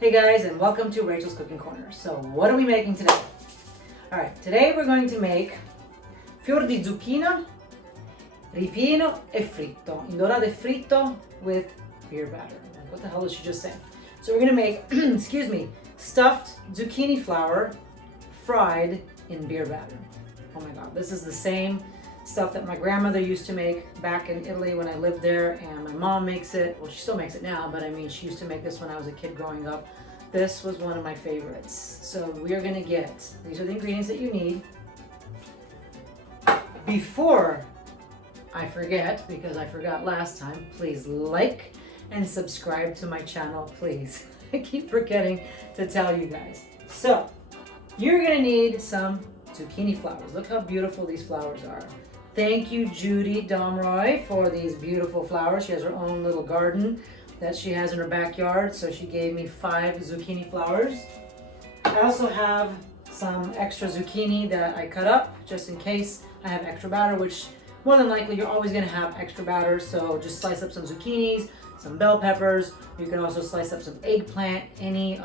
Hey guys, and welcome to Rachel's Cooking Corner. So what are we making today? Alright, today we're going to make fior di zucchina ripieno e fritto. Indorato e fritto with beer batter. Like, what the hell did she just say? So we're going to make, excuse me, stuffed zucchini flower fried in beer batter. Oh my god, this is the same stuff that my grandmother used to make back in Italy when I lived there, and my mom makes it. Well, she still makes it now, but I mean, she used to make this when I was a kid growing up. This was one of my favorites. So we are gonna get, these are the ingredients that you need. Before I forget, because I forgot last time, please like and subscribe to my channel, please. I keep forgetting to tell you guys. So you're gonna need some zucchini flowers. Look how beautiful these flowers are. Thank you, Judy Domroy, for these beautiful flowers. She has her own little garden that she has in her backyard, so she gave me 5 zucchini flowers. I also have some extra zucchini that I cut up just in case I have extra batter, which more than likely you're always gonna have extra batter, so just slice up some zucchinis, some bell peppers. You can also slice up some eggplant, any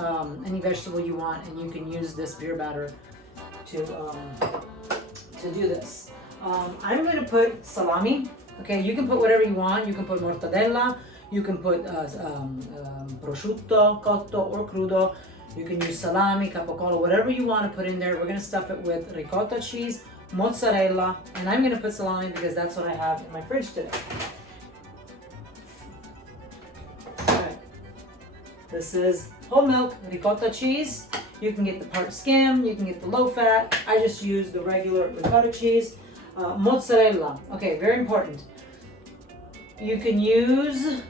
vegetable you want, and you can use this beer batter to do this. I'm going to put salami. Okay, you can put whatever you want. You can put mortadella. You can put prosciutto, cotto or crudo. You can use salami, capocollo, whatever you want to put in there. We're going to stuff it with ricotta cheese, mozzarella, and I'm going to put salami because that's what I have in my fridge today. Okay. This is whole milk ricotta cheese. You can get the part skim, you can get the low fat. I just use the regular ricotta cheese. Mozzarella, okay, very important. You can use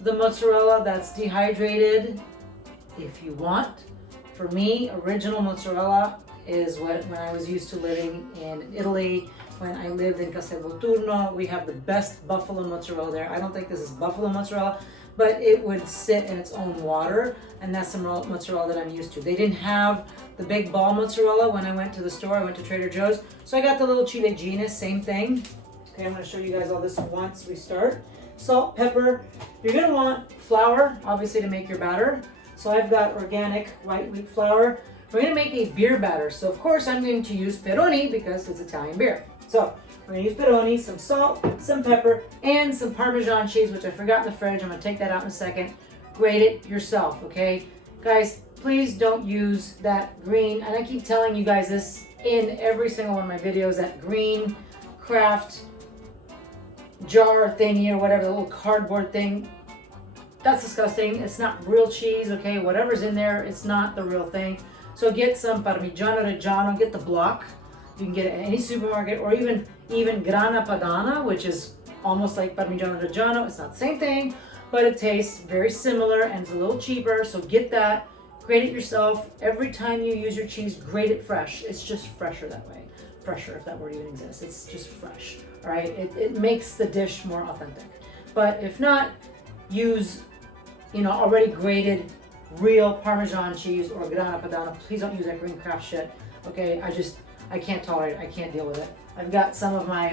the mozzarella that's dehydrated if you want. For me, original mozzarella is what, when I was used to living in Italy, when I lived in Castelvolturno, we have the best buffalo mozzarella there. I don't think this is buffalo mozzarella, but it would sit in its own water, and that's the mozzarella that I'm used to. They didn't have the big ball mozzarella when I went to the store. I went to Trader Joe's, so I got the little ciliegina, same thing. Okay, I'm gonna show you guys all this once we start. Salt, pepper. You're gonna want flour, obviously, to make your batter. So I've got organic white wheat flour. We're gonna make a beer batter, so of course I'm going to use Peroni because it's Italian beer. So we're gonna use Peroni, some salt, some pepper, and some Parmesan cheese, which I forgot in the fridge. I'm gonna take that out in a second. Grate it yourself, okay? Guys, please don't use that green, and I keep telling you guys this in every single one of my videos, that green craft jar thingy or whatever, the little cardboard thing. That's disgusting. It's not real cheese, okay? Whatever's in there, it's not the real thing. So get some Parmigiano Reggiano, get the block. You can get it at any supermarket, or even Grana Padano, which is almost like Parmigiano Reggiano. It's not the same thing, but it tastes very similar and it's a little cheaper. So get that, grate it yourself. Every time you use your cheese, grate it fresh. It's just fresher that way. Fresher, if that word even exists. It's just fresh, all right? It makes the dish more authentic. But if not, use, already grated real Parmesan cheese or Grana Padano. Please don't use that green craft shit, okay? I can't tolerate it. I can't deal with it. I've got some of my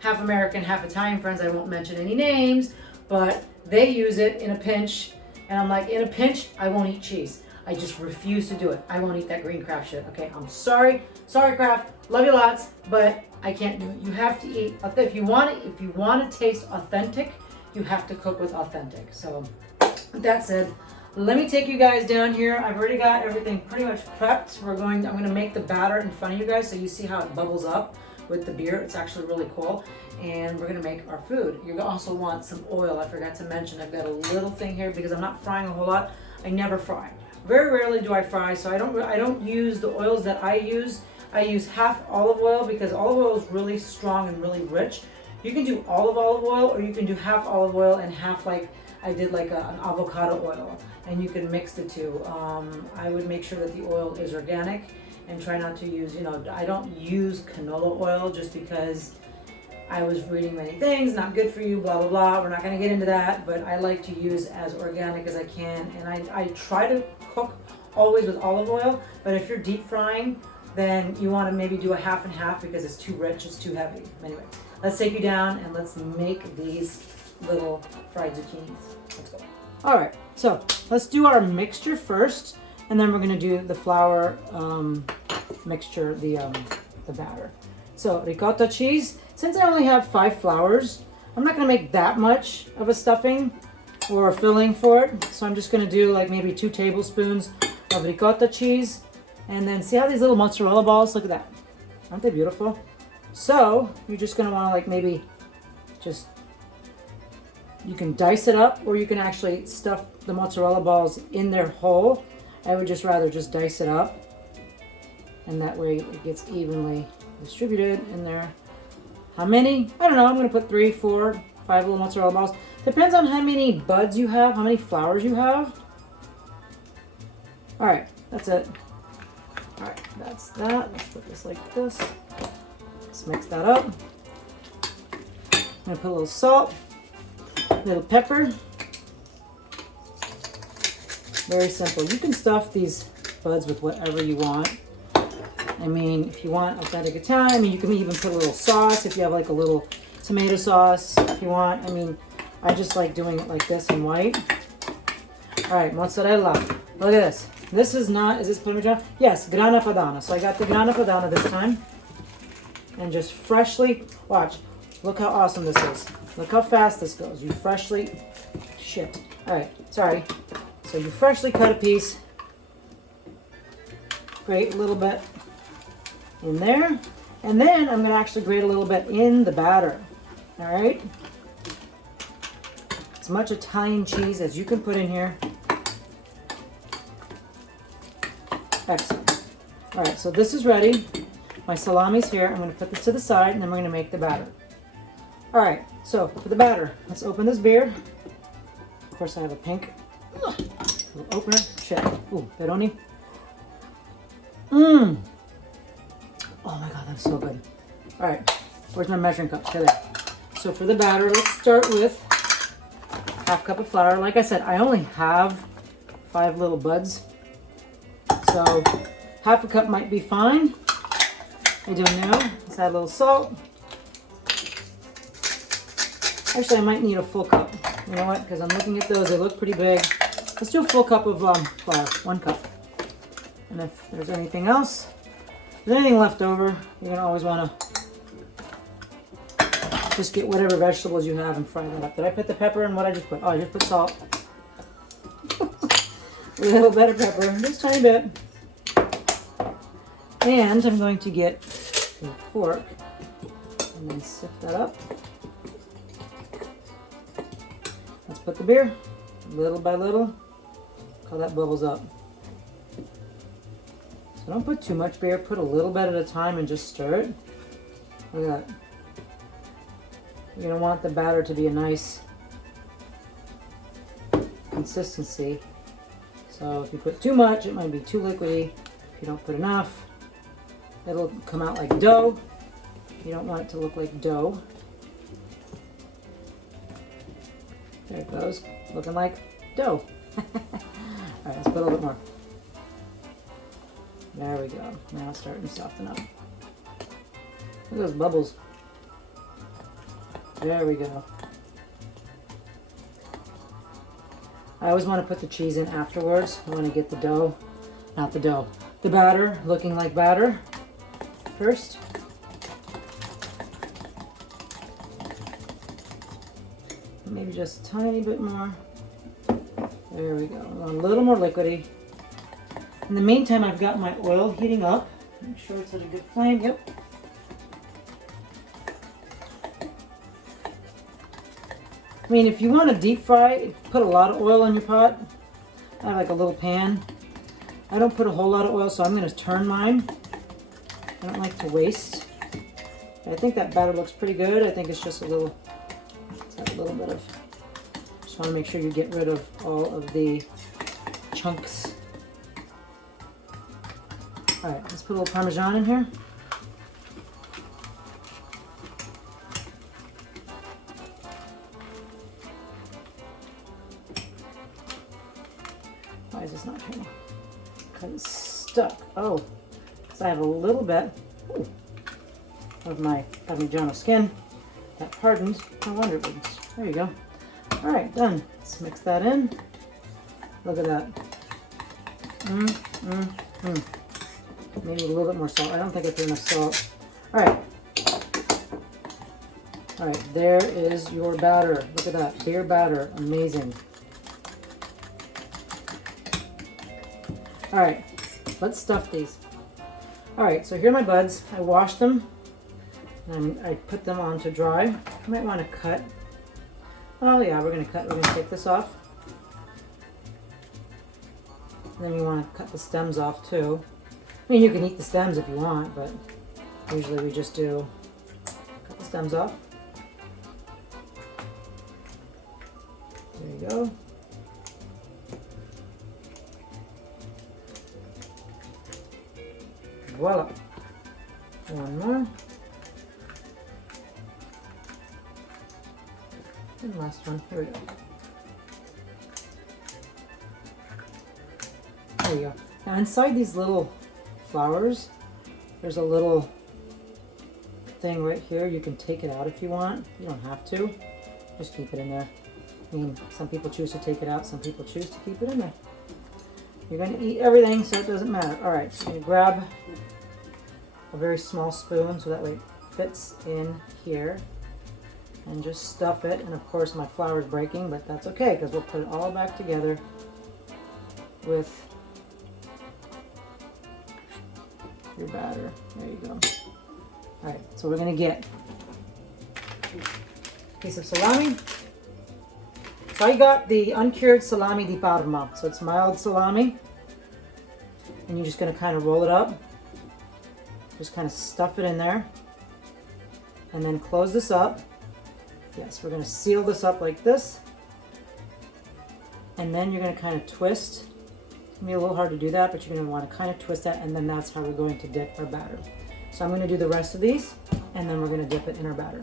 half American, half Italian friends. I won't mention any names, but they use it in a pinch. And I'm like, in a pinch, I won't eat cheese. I just refuse to do it. I won't eat that green craft shit. Okay, I'm sorry. Sorry, Kraft. Love you lots, but I can't do it. You have to eat. If you want to taste authentic, you have to cook with authentic. So with that said, let me take you guys down here. I've already got everything pretty much prepped. I'm going to make the batter in front of you guys so you see how it bubbles up with the beer. It's actually really cool. And we're going to make our food. You also want some oil. I forgot to mention I've got a little thing here because I'm not frying a whole lot. I never fry. Very rarely do I fry, so I don't use the oils that I use. I use half olive oil because olive oil is really strong and really rich. You can do all of olive oil, or you can do half olive oil and half, like I did, like an avocado oil, and you can mix the two. I would make sure that the oil is organic and try not to use, I don't use canola oil just because I was reading many things, not good for you, blah, blah, blah. We're not going to get into that, but I like to use as organic as I can. And I try to cook always with olive oil, but if you're deep frying, then you want to maybe do a half and half because it's too rich, it's too heavy. Anyway, let's take you down and let's make these little fried zucchinis. Let's go. All right, So let's do our mixture first, and then we're gonna do the flour mixture, the batter. So ricotta cheese, since I only have 5 flours, I'm not gonna make that much of a stuffing or a filling for it. So I'm just gonna do like maybe 2 tablespoons of ricotta cheese. And then see how these little mozzarella balls, look at that. Aren't they beautiful? So you're just gonna wanna like maybe just, you can dice it up, or you can actually stuff the mozzarella balls in their whole. I would just rather just dice it up, and that way it gets evenly distributed in there. How many? I don't know, I'm gonna put 3, 4, 5 little mozzarella balls. Depends on how many buds you have, how many flours you have. All right, that's it. All right, that's that. Let's put this like this. Let's mix that up. I'm gonna put a little salt, a little pepper. Very simple. You can stuff these buds with whatever you want. I mean, if you want authentic Italian, I mean, you can even put a little sauce if you have like a little tomato sauce if you want. I mean, I just like doing it like this in white. All right, mozzarella. Look at this. This is not, is this Parmesan? Yes, grana padano. So I got the grana padano this time. And just freshly, watch. Look how awesome this is. Look how fast this goes. You freshly, shit. All right, sorry. So you freshly cut a piece. Grate a little bit in there. And then I'm gonna actually grate a little bit in the batter. All right? As much Italian cheese as you can put in here. Excellent. All right, so this is ready. My salami's here. I'm gonna put this to the side, and then we're gonna make the batter. All right, so for the batter, let's open this beer. Of course, I have a pink little opener. Shit. Ooh, pepperoni. Mmm. Oh my God, that's so good. All right, where's my measuring cup? Okay, there. So for the batter, let's start with 1/2 cup of flour. Like I said, I only have 5 little buds. So 1/2 cup might be fine. I don't know. Let's add a little salt. Actually, I might need a full cup. You know what? Because I'm looking at those. They look pretty big. Let's do a full cup of flour. 1 cup. And if there's anything else, if there's anything left over, you're going to always want to just get whatever vegetables you have and fry that up. Did I put the pepper in? What I just put? Oh, I just put salt. A little bit of pepper. Just a tiny bit. And I'm going to get a fork and then sift that up. Let's put the beer, little by little. Look how that bubbles up. So don't put too much beer, put a little bit at a time and just stir it. Look at that. You're gonna want the batter to be a nice consistency. So if you put too much, it might be too liquidy. If you don't put enough, it'll come out like dough. You don't want it to look like dough. There it goes, looking like dough. All right, let's put a little bit more. There we go. Now it's starting to soften up. Look at those bubbles. There we go. I always want to put the cheese in afterwards. I want to get the dough, not the dough, the batter looking like batter first. Maybe just a tiny bit more. There we go. A little more liquidy. In the meantime, I've got my oil heating up. Make sure it's at a good flame. Yep. I mean, if you want to deep fry, put a lot of oil in your pot. I have like a little pan. I don't put a whole lot of oil, so I'm going to turn mine. I don't like to waste. I think that batter looks pretty good. I think it's just a little, it's got a little bit of, just want to make sure you get rid of all of the chunks. All right, let's put a little Parmesan in here. Why is this not turning? Because it's stuck. Oh, because I have a little bit of my Parmigiano skin that hardened. No wonder it wouldn't. There you go. All right, done. Let's mix that in. Look at that. Maybe a little bit more salt. I don't think I put enough salt. All right. All right, there is your batter. Look at that, beer batter, amazing. All right, let's stuff these. All right, so here are my buds. I washed them and I put them on to dry. I might want to cut. Oh yeah, we're gonna cut. We're gonna take this off. And then you want to cut the stems off too. I mean, you can eat the stems if you want, but usually we just do cut the stems off. There you go. Voila. One more. And last one. Here we go. There you go. Now inside these little flowers, there's a little thing right here. You can take it out if you want. You don't have to. Just keep it in there. I mean, some people choose to take it out. Some people choose to keep it in there. You're going to eat everything, so it doesn't matter. All right, so you grab a very small spoon so that way it fits in here. And just stuff it. And of course my flour's breaking, but that's okay because we'll put it all back together with your batter. There you go. All right, so we're gonna get a piece of salami. So I got the uncured salami di Parma. So it's mild salami. And you're just gonna kind of roll it up. Just kind of stuff it in there. And then close this up. Yes, we're gonna seal this up like this. And then you're gonna kind of twist. It's gonna be a little hard to do that, but you're gonna wanna kind of twist that, and then that's how we're going to dip our batter. So I'm gonna do the rest of these, and then we're gonna dip it in our batter.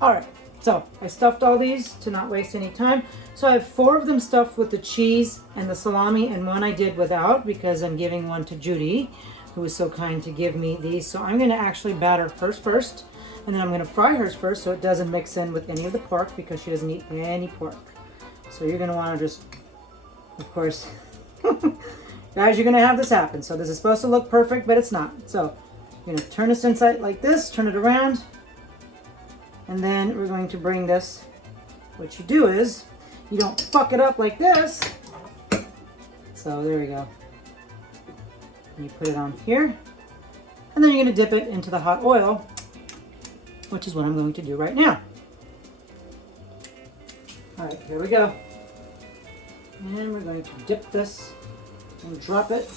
All right, so I stuffed all these to not waste any time. So I have 4 of them stuffed with the cheese and the salami, and one I did without because I'm giving one to Judy, who was so kind to give me these. So I'm gonna actually batter hers first, and then I'm gonna fry hers first so it doesn't mix in with any of the pork because she doesn't eat any pork. So you're gonna wanna just, of course, guys, you're gonna have this happen. So this is supposed to look perfect, but it's not. So you're gonna turn this inside like this, turn it around, and then we're going to bring this. What you do is, you don't fuck it up like this. So there we go. And you put it on here, and then you're gonna dip it into the hot oil, which is what I'm going to do right now. All right, here we go. And we're going to dip this and drop it.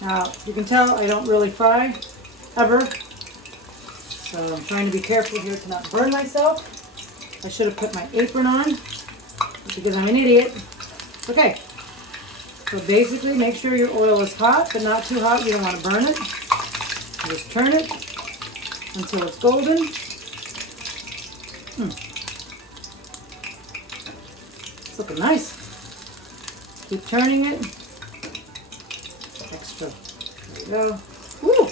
Now, you can tell I don't really fry, ever. So I'm trying to be careful here to not burn myself. I should have put my apron on, because I'm an idiot. Okay. So basically, make sure your oil is hot, but not too hot. You don't want to burn it. Just turn it until it's golden. It's looking nice. Keep turning it. Extra. There you go. Woo!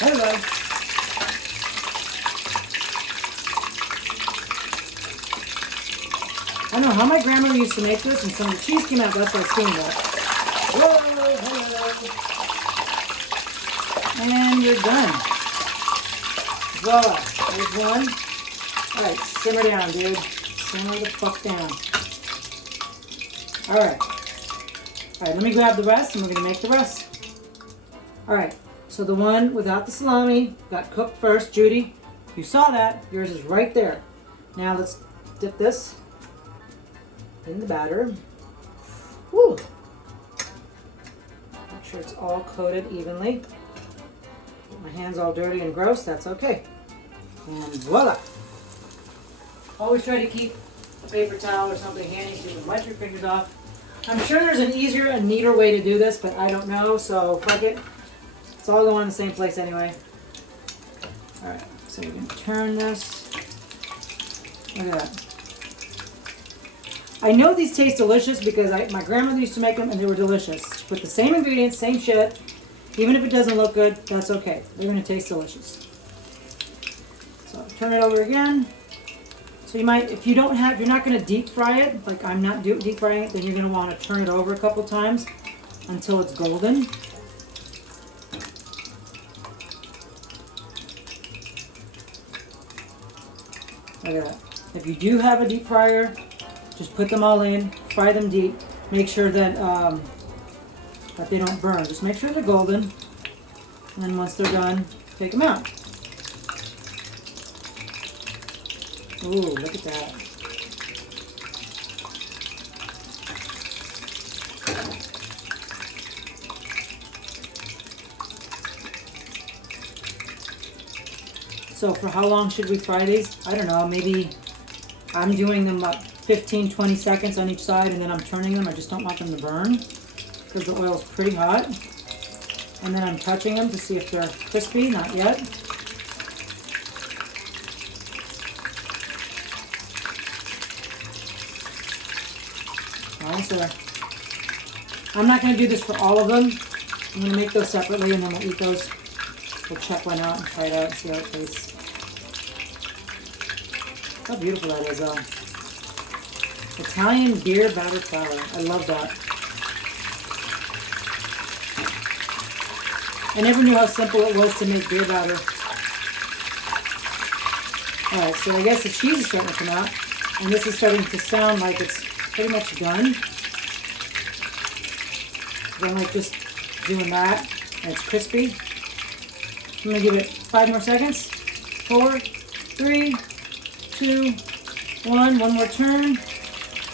Hello. I don't know how my grandma used to make this, and some of the cheese came out. That's why it's doing that. Whoa, hello. And you're done. Voila. There's one. All right, simmer down, dude. Simmer the fuck down. All right. All right, let me grab the rest, and we're gonna make the rest. All right. So the one without the salami got cooked first. Judy, you saw that. Yours is right there. Now let's dip this in the batter. Woo! Make sure it's all coated evenly. Get my hands all dirty and gross, that's okay. And voila! Always try to keep a paper towel or something handy so you can wipe your fingers off. I'm sure there's an easier and neater way to do this, but I don't know, so fuck it. It's all going in the same place anyway. Alright, so we're going to turn this. Look at that. I know these taste delicious because my grandmother used to make them and they were delicious. With the same ingredients, same shit. Even if it doesn't look good, that's okay. They're going to taste delicious. So turn it over again. So you might, if you don't have, if you're not going to deep fry it, like I'm not deep frying it, then you're going to want to turn it over a couple times until it's golden. Look at that. If you do have a deep fryer, just put them all in, fry them deep. Make sure that that they don't burn. Just make sure they're golden. And then once they're done, take them out. Ooh, look at that. So for how long should we fry these? I don't know, maybe I'm doing them about 15, 20 seconds on each side and then I'm turning them. I just don't want them to burn because the oil's pretty hot. And then I'm touching them to see if they're crispy, not yet. Almost there. I'm not going to do this for all of them. I'm going to make those separately and then we'll eat those. We'll check one out and try it out and see how it tastes. How beautiful that is, Italian beer batter flour. I love that. I never knew how simple it was to make beer batter. Alright, so I guess the cheese is starting to come out. And this is starting to sound like it's pretty much done. I'm like just doing that and it's crispy. I'm going to give it 5 more seconds. 4, 3, 2, 1. One more turn.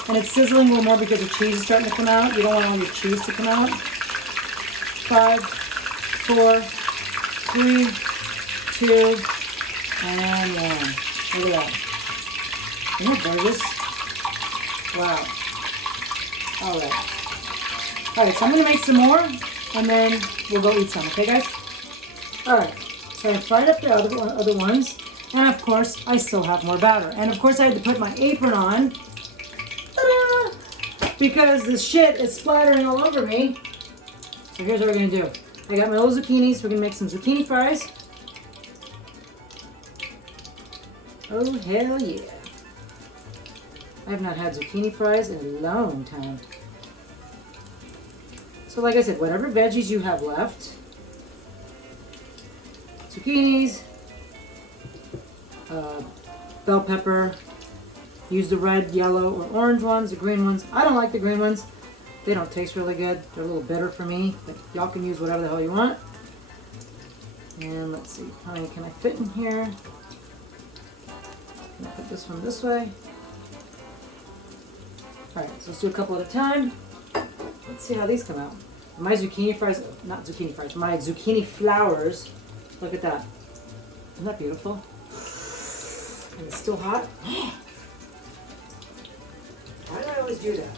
And it's sizzling a little more because the cheese is starting to come out. You don't want all your cheese to come out. 5, 4, 3, 2, and 1. Look at that. Isn't that gorgeous? Wow. Alright, so I'm going to make some more, and then we'll go eat some. Okay, guys? Alright, so I fried up the other ones, and of course, I still have more batter. And of course, I had to put my apron on, ta-da! Because this shit is splattering all over me. So here's what we're going to do. I got my little zucchinis. We're going to make some zucchini fries. Oh, hell yeah. I have not had zucchini fries in a long time. So like I said, whatever veggies you have left, zucchinis, bell pepper, use the red, yellow, or orange ones, the green ones. I don't like the green ones. They don't taste really good. They're a little bitter for me, but y'all can use whatever the hell you want. And let's see, how many can I fit in here? I'm gonna put this one this way. Alright, so let's do a couple at a time. Let's see how these come out. My zucchini fries, not zucchini fries, my zucchini flowers. Look at that. Isn't that beautiful? And it's still hot. Why do I always do that?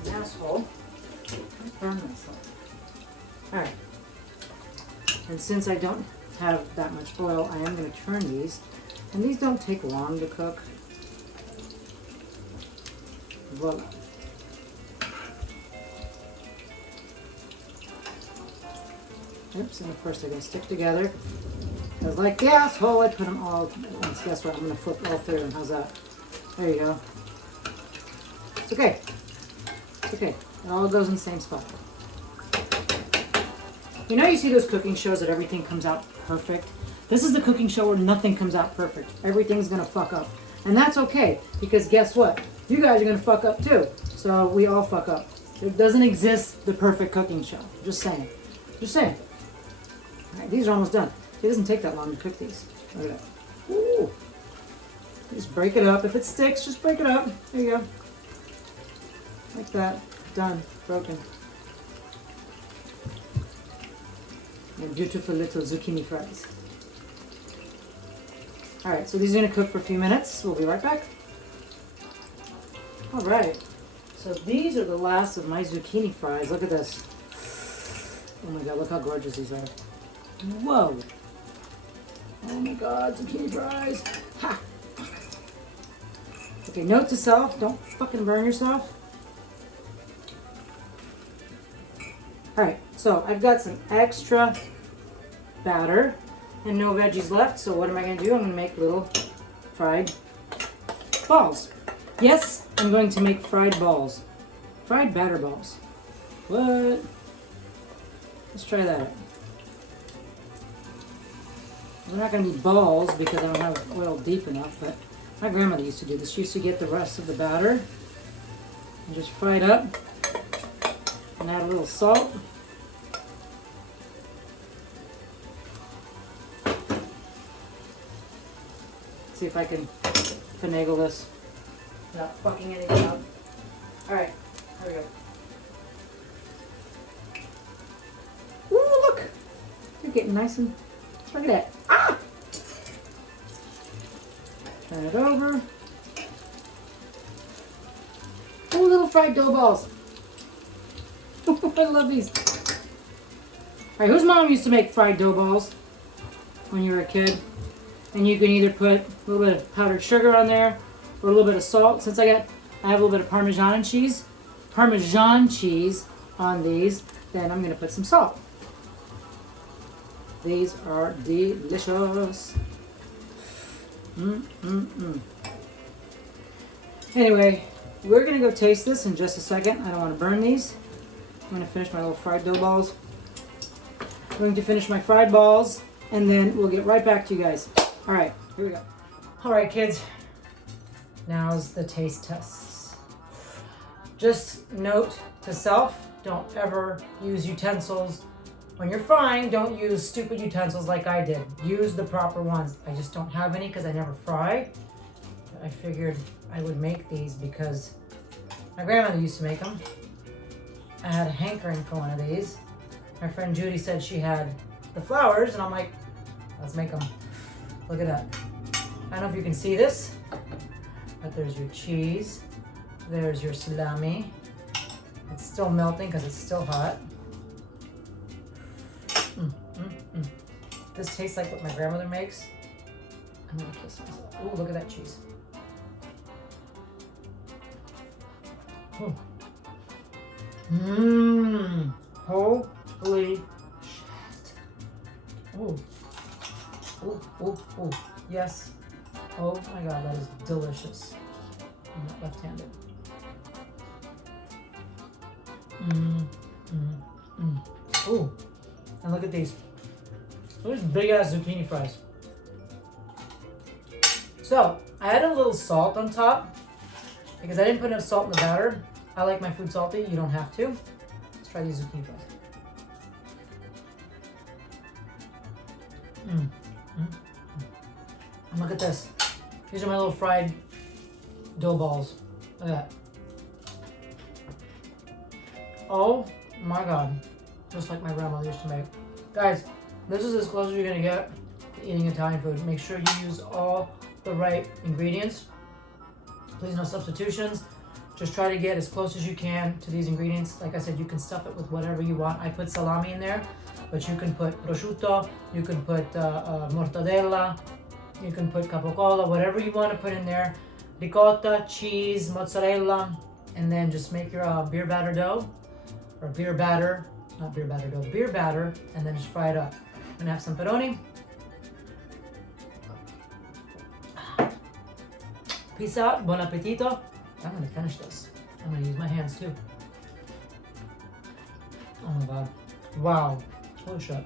I'm an asshole. I burn myself. Alright. And since I don't have that much oil, I am going to turn these. And these don't take long to cook. Voila. Oops, and of course they're going to stick together. Because like the asshole, I put them all, and guess what, I'm going to flip all through, and how's that? There you go. It's okay. It's okay. It all goes in the same spot. You know you see those cooking shows that everything comes out perfect? This is the cooking show where nothing comes out perfect. Everything's going to fuck up. And that's okay, because guess what? You guys are going to fuck up too. So we all fuck up. There doesn't exist the perfect cooking show. Just saying. Just saying. Alright, these are almost done. It doesn't take that long to cook these. Look at that. Ooh. Just break it up. If it sticks, just break it up. There you go. Like that. Done. Broken. And beautiful little zucchini fries. Alright, so these are going to cook for a few minutes. We'll be right back. Alright. So these are the last of my zucchini fries. Look at this. Oh my god, look how gorgeous these are. Whoa. Oh my god, zucchini fries. Ha! Okay, note to self, don't fucking burn yourself. Alright, so I've got some extra batter. and no veggies left. So what am I going to do? I'm going to make little fried balls. Yes, I'm going to make fried balls. Fried batter balls. What? Let's try that out. They're not going to be balls because I don't have oil deep enough, but my grandmother used to do this. She used to get the rest of the batter and just fry it up and add a little salt. See if I can finagle this without fucking anything up. Alright, here we go. Ooh, look! They're getting nice and... Look at that. Ah! Turn it over. Oh, little fried dough balls. I love these. Alright, whose mom used to make fried dough balls when you were a kid? And you can either put a little bit of powdered sugar on there or a little bit of salt. Since I have a little bit of Parmesan cheese on these, then I'm going to put some salt. These are delicious. Anyway, we're going to go taste this in just a second. I don't want to burn these. I'm going to finish my little fried dough balls. I'm going to finish my fried balls, and then we'll get right back to you guys. All right, here we go. All right, kids. Now's the taste test. Just note to self, don't ever use utensils. When you're frying, don't use stupid utensils like I did. Use the proper ones. I just don't have any because I never fry. I figured I would make these because my grandmother used to make them. I had a hankering for one of these. My friend Judy said she had the flowers, and I'm like, let's make them. Look at that. I don't know if you can see this, but there's your cheese. There's your salami. It's still melting because it's still hot. This tastes like what my grandmother makes. I'm gonna kiss myself. Ooh, look at that cheese. Holy shit. Ooh. Ooh, ooh, ooh. Yes. Oh my god, that is delicious. I'm not left-handed. Ooh. And look at these. Look at these big ass zucchini fries. So, I added a little salt on top because I didn't put enough salt in the batter. I like my food salty. You don't have to. Let's try these zucchini fries. And look at this. These are my little fried dough balls. Look at that. Oh my god. Just like my grandmother used to make. Guys, this is as close as you're gonna get to eating Italian food. Make sure you use all the right ingredients. Please no substitutions. Just try to get as close as you can to these ingredients. Like I said, you can stuff it with whatever you want. I put salami in there, but you can put prosciutto, you can put mortadella, you can put capicola, whatever you want to put in there. Ricotta, cheese, mozzarella, and then just make your beer batter dough, or beer batter, not beer batter dough, beer batter, and then just fry it up. I'm gonna have some pepperoni. Peace out, buon appetito. I'm gonna finish this. I'm gonna use my hands too. Oh my god. Wow. Holy shit.